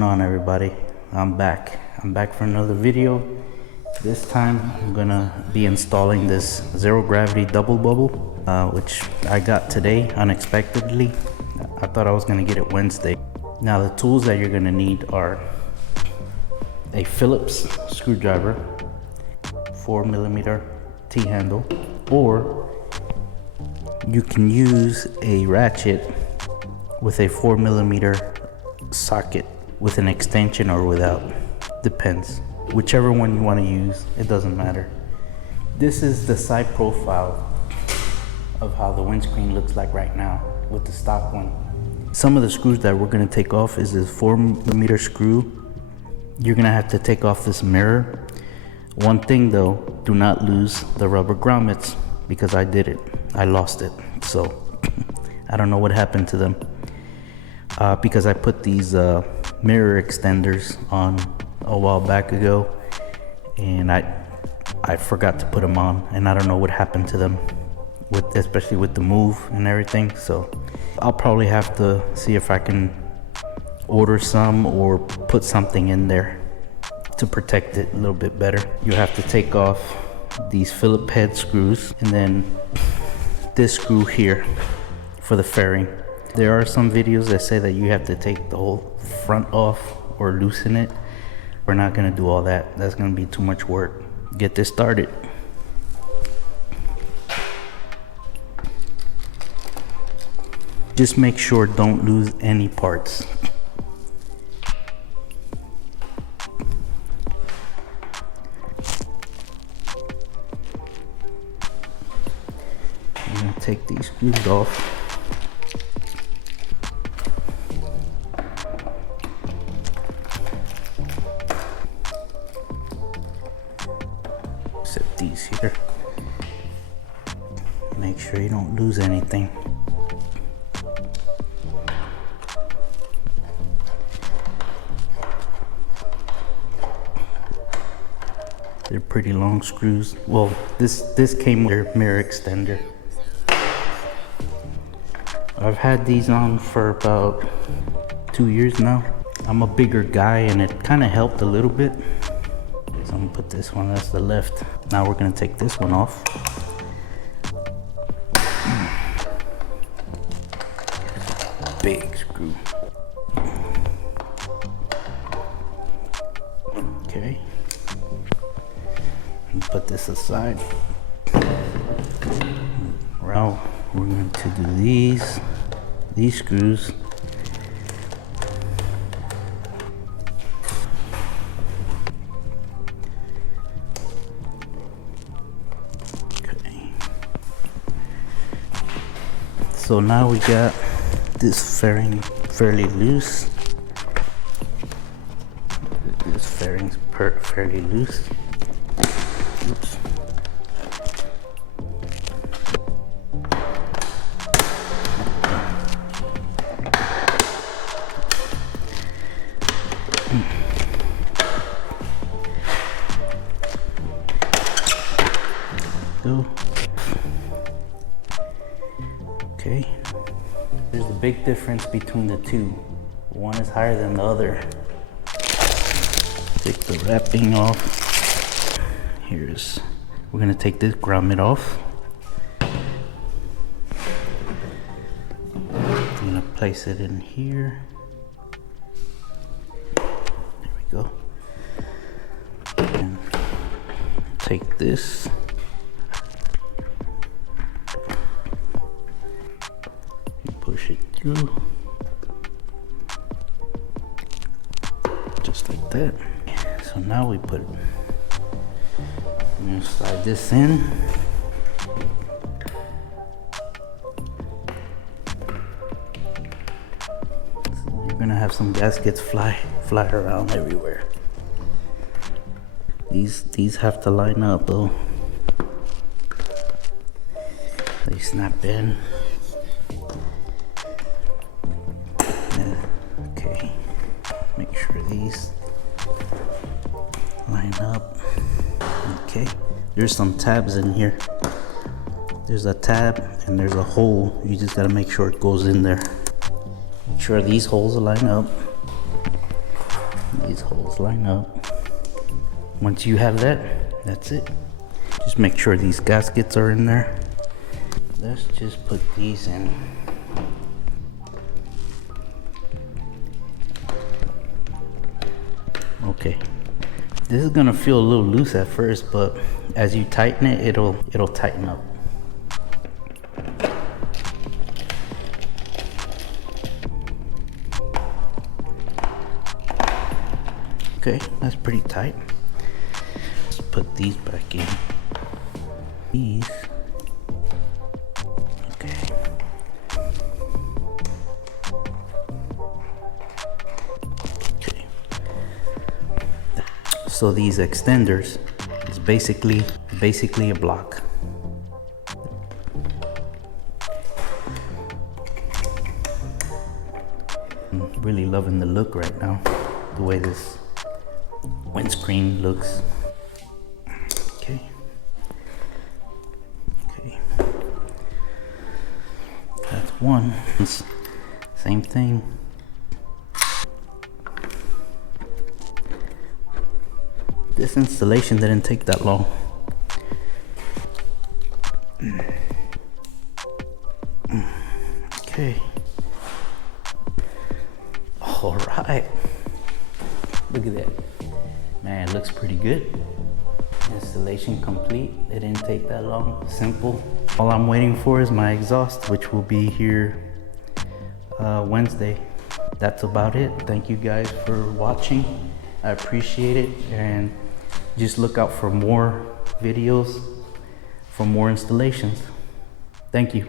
going on, everybody? I'm back for another video. This time I'm gonna be installing this zero gravity double bubble, which I got today unexpectedly. I thought I was gonna get it Wednesday. Now the tools that you're gonna need are a Phillips screwdriver, 4mm T-handle, or you can use a ratchet with a 4mm socket with an extension or without. Depends. Whichever one you want to use, it doesn't matter. This is the side profile of how the windscreen looks like right now with the stock one. Some of the screws that we're going to take off is this 4mm screw. You're going to have to take off this mirror. One thing though, do not lose the rubber grommets, because I did it. I lost it. So I don't know what happened to them. Because I put these mirror extenders on a while back ago, and I forgot to put them on, and I don't know what happened to them, especially with the move and everything. So I'll probably have to see if I can order some or put something in there to protect it a little bit better. You have to take off these Phillips head screws, and then this screw here for the fairing. There are some videos that say that you have to take the whole front off or loosen it. We're not gonna do all that. That's gonna be too much work. Get this started. Just make sure don't lose any parts. I'm gonna take these screws off. Set these here. Make sure you don't lose anything. They're pretty long screws. Well, this came with their mirror extender. I've had these on for about 2 years now. I'm a bigger guy and it kind of helped a little bit. So I'm gonna put this one, that's the left. Now we're gonna take this one off. Big screw. Okay. Put this aside. Now we're going to do these screws. Okay. So now we got this fairing fairly loose. This fairing's fairly loose. Oops. Go. Okay. There's a big difference between the two. One is higher than the other. Take the wrapping off. We're gonna take this grommet off. I'm gonna place it in here. There we go. And take this. And push it through. Just like that. So now we put I'm gonna slide this in. You're gonna have some gaskets fly around everywhere. These have to line up though. They snap in. Okay. Make sure these line up. Okay, there's some tabs in here. There's a tab and there's a hole. You just gotta make sure it goes in there. Make sure these holes line up. these holes line up. Once you have that, that's it. Just make sure these gaskets are in there. Let's just put these in. Okay, this is gonna feel a little loose at first, but as you tighten it, it'll tighten up. Okay, that's pretty tight. Let's put these back in. These. Okay. Okay. So these extenders is basically a block. I'm really loving the look right now. The way this windscreen looks. Okay. Okay. That's one. Same thing. This installation didn't take that long. Okay. All right. Look at that. Man, it looks pretty good. Installation complete. It didn't take that long. Simple. All I'm waiting for is my exhaust, which will be here Wednesday. That's about it. Thank you guys for watching. I appreciate it, and just look out for more videos, for more installations. Thank you.